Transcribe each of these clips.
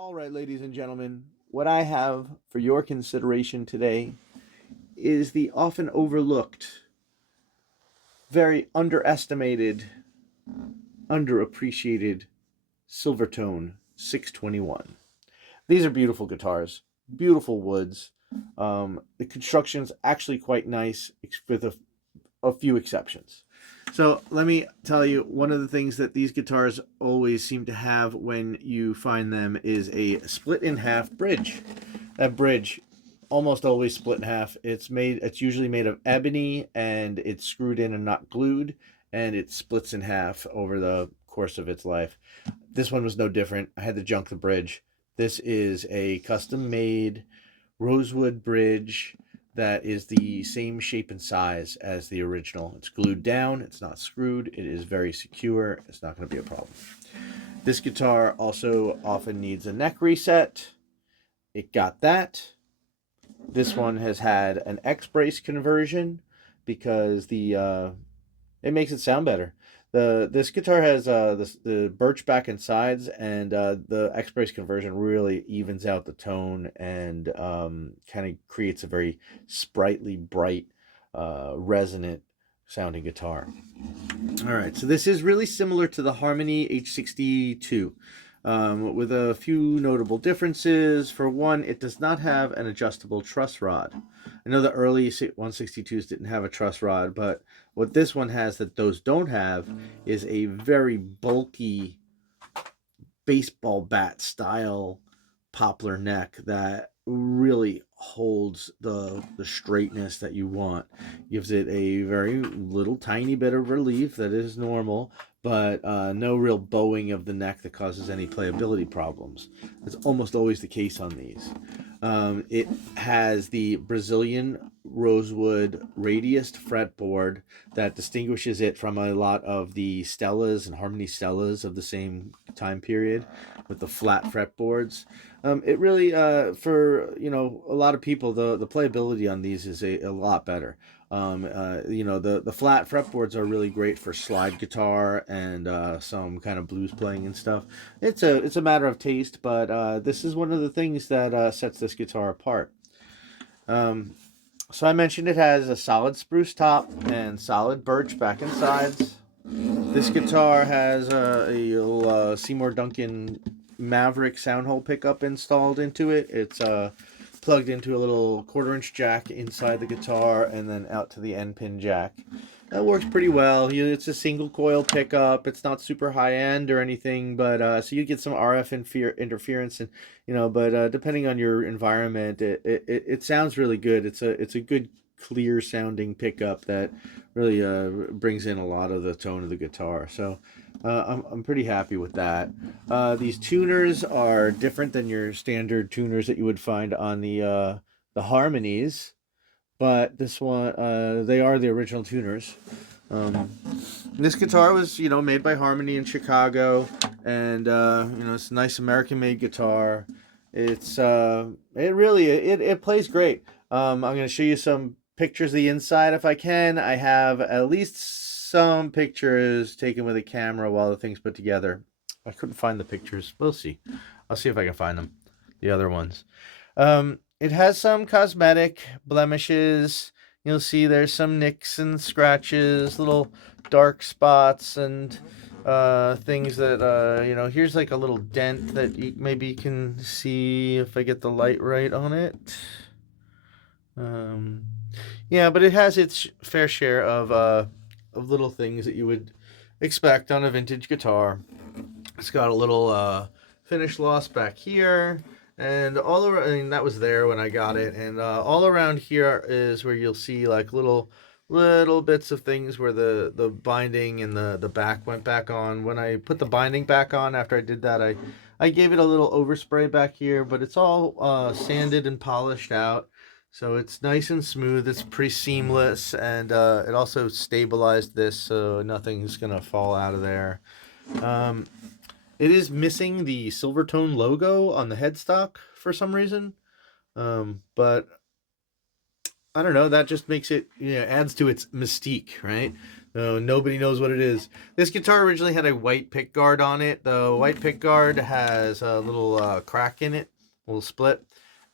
All right, ladies and gentlemen, what I have for your consideration today is the often overlooked, very underestimated, underappreciated Silvertone 621. These are beautiful guitars, beautiful woods. The construction's actually quite nice, with a few exceptions. So let me tell you, one of the things that these guitars always seem to have when you find them is a split in half bridge. That bridge almost always split in half. It's usually made of ebony and it's screwed in and not glued, and it splits in half over the course of its life. This one was no different. I had to junk the bridge. This is a custom made rosewood bridge that is the same shape and size as the original. It's glued down, it's not screwed, it is very secure, it's not going to be a problem. This guitar also often needs a neck reset. It got that. This one has had an X-brace conversion because it makes it sound better. This guitar has the birch back and sides, and the X-brace conversion really evens out the tone and kind of creates a very sprightly, bright, resonant sounding guitar. All right, so this is really similar to the Harmony H62. With a few notable differences. For one, it does not have an adjustable truss rod. I know the early 162s didn't have a truss rod, but what this one has that those don't have is a very bulky baseball bat style poplar neck that really holds the straightness that you want. Gives it a very little tiny bit of relief that is normal, but no real bowing of the neck that causes any playability problems. That's almost always the case on these. It has the Brazilian rosewood radiused fretboard that distinguishes it from a lot of the Stellas and Harmony Stellas of the same time period, with the flat fretboards. It really, for a lot of people, the playability on these is a lot better. The flat fretboards are really great for slide guitar and some kind of blues playing and stuff. It's a matter of taste, but this is one of the things that sets this guitar apart. So I mentioned it has a solid spruce top and solid birch back and sides. This guitar has a Seymour Duncan Maverick soundhole pickup installed into it. It's plugged into a little 1/4-inch jack inside the guitar and then out to the end pin jack. That works pretty well. It's a single coil pickup. It's not super high end or anything, but so you get some RF interference, and but depending on your environment, it sounds really good. It's a good clear sounding pickup that really brings in a lot of the tone of the guitar. So I'm pretty happy with that. These tuners are different than your standard tuners that you would find on the Harmonies, but this one, they are the original tuners. This guitar was made by Harmony in Chicago, and it's a nice American-made guitar. It plays great. I'm going to show you some pictures of the inside if I can. I have at least some pictures taken with a camera while the thing's put together. I couldn't find the pictures. We'll see. I'll see if I can find them. The other ones. It has some cosmetic blemishes. You'll see there's some nicks and scratches, little dark spots, and things that here's like a little dent that you maybe can see if I get the light right on it. Yeah, but it has its fair share of little things that you would expect on a vintage guitar. It's got a little finish loss back here, and all around. I mean, that was there when I got it, and all around here is where you'll see like little bits of things where the binding and the back went back on. When I put the binding back on after I did that, I gave it a little overspray back here, but it's all sanded and polished out. So it's nice and smooth. It's pretty seamless, and it also stabilized this, so nothing's gonna fall out of there. It is missing the Silvertone logo on the headstock for some reason, but I don't know. That just makes it, adds to its mystique, right? Nobody knows what it is. This guitar originally had a white pick guard on it. The white pick guard has a little crack in it, a little split.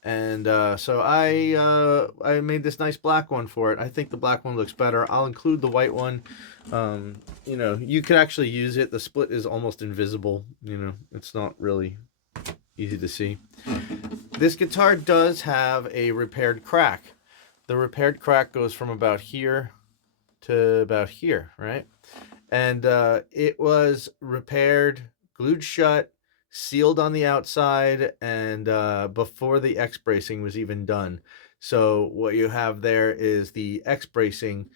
And so I made this nice black one for it. I think the black one looks better. I'll include the white one. You know, you can actually use it. The split is almost invisible. You know, it's not really easy to see. This guitar does have a repaired crack. The repaired crack goes from about here to about here, right? And it was repaired, glued shut, sealed on the outside, and before the X bracing was even done. So what you have there is the X bracing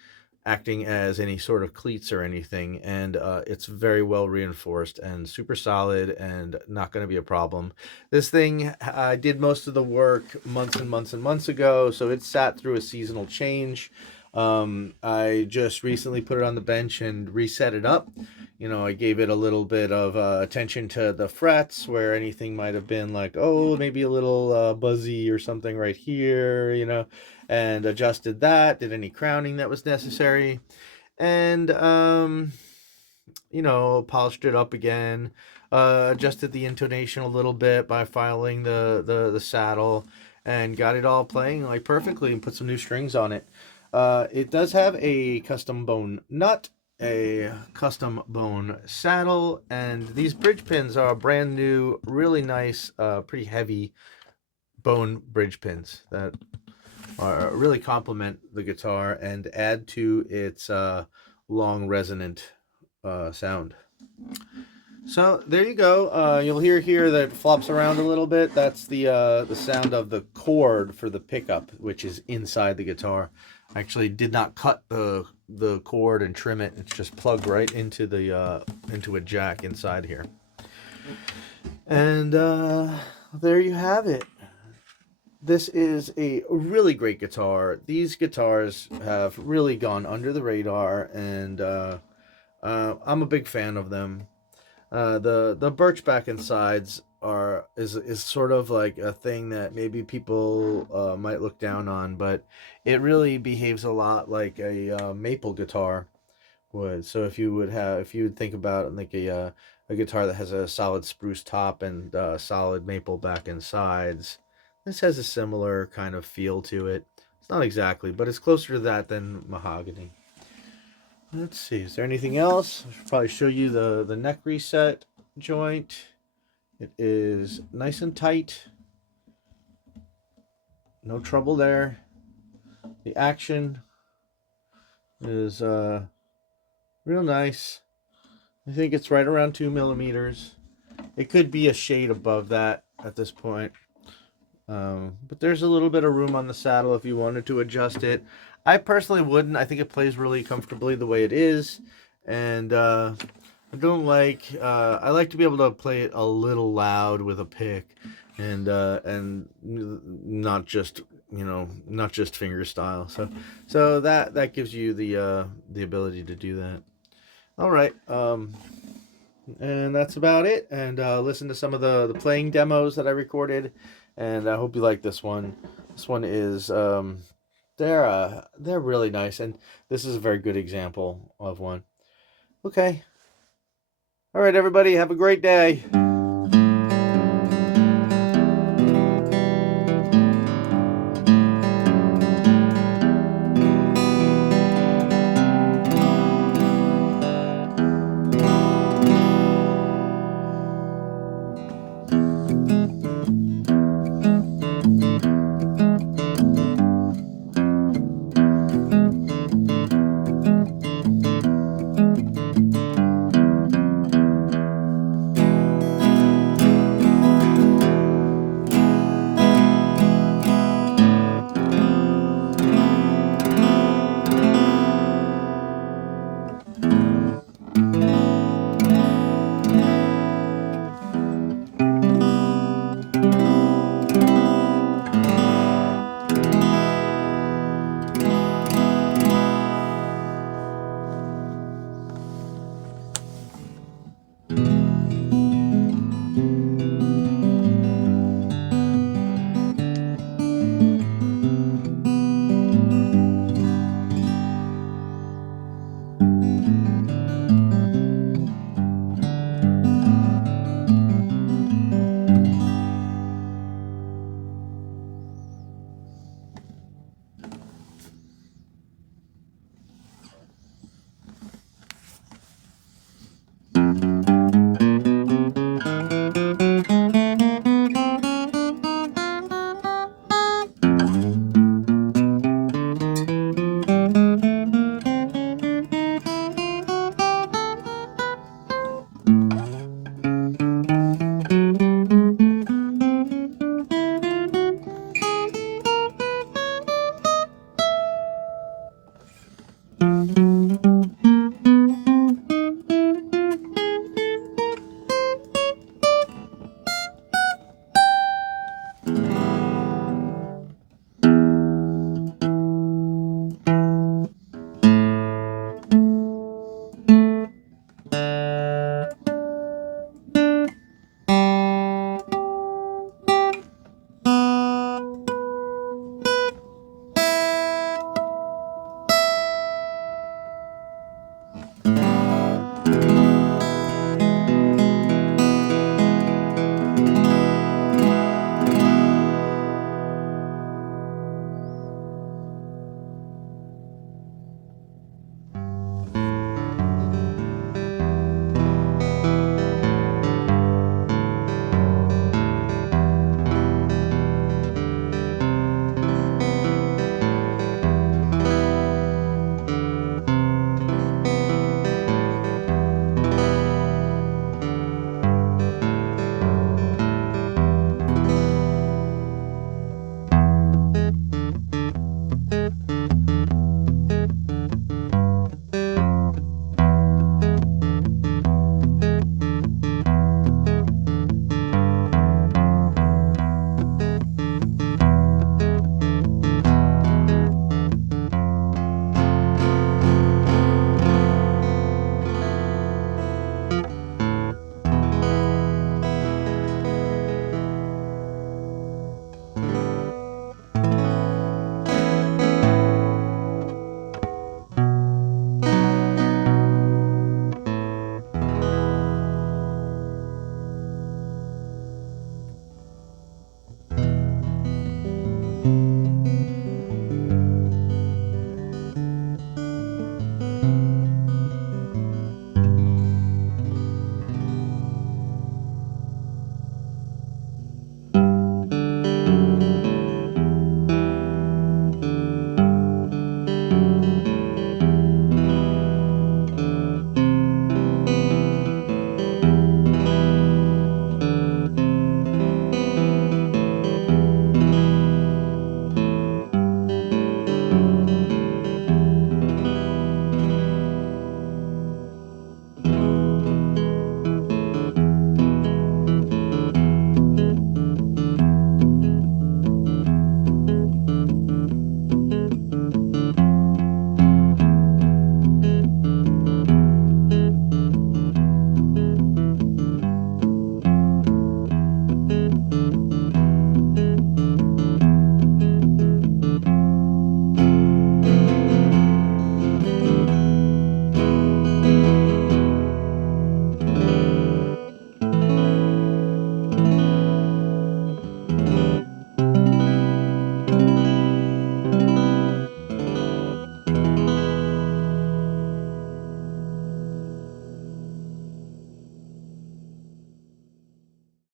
acting as any sort of cleats or anything, and it's very well reinforced and super solid and not going to be a problem. This thing, I did most of the work months and months and months ago, so it sat through a seasonal change. I just recently put it on the bench and reset it up. You know, I gave it a little bit of attention to the frets where anything might have been like, oh, maybe a little buzzy or something right here, you know, and adjusted that, did any crowning that was necessary, and, you know, polished it up again, adjusted the intonation a little bit by filing the saddle, and got it all playing like perfectly and put some new strings on it. It does have a custom bone nut, a custom bone saddle, and these bridge pins are brand new, really nice, pretty heavy bone bridge pins that really complement the guitar and add to its long resonant sound. So there you go. You'll hear here that it flops around a little bit. That's the sound of the cord for the pickup, which is inside the guitar. I actually did not cut the cord and trim it. It's just plugged right into the into a jack inside here. And there you have it. This is a really great guitar. These guitars have really gone under the radar, and I'm a big fan of them. The birch back and sides is sort of like a thing that maybe people might look down on, but it really behaves a lot like a maple guitar would. So if you would think about like a guitar that has a solid spruce top and solid maple back and sides, this has a similar kind of feel to it. It's not exactly, but it's closer to that than mahogany. Let's see, is there anything else? I should probably show you the neck reset joint. It is nice and tight. No trouble there. The action is real nice. I think it's right around 2 millimeters. It could be a shade above that at this point. But there's a little bit of room on the saddle if you wanted to adjust it. I personally wouldn't. I think it plays really comfortably the way it is. And I don't like, I like to be able to play it a little loud with a pick and not just, you know, not just finger style. So that gives you the ability to do that. All right. And that's about it. And listen to some of the playing demos that I recorded. And I hope you like this one. This one is, they're really nice. And this is a very good example of one. Okay. All right, everybody. Have a great day.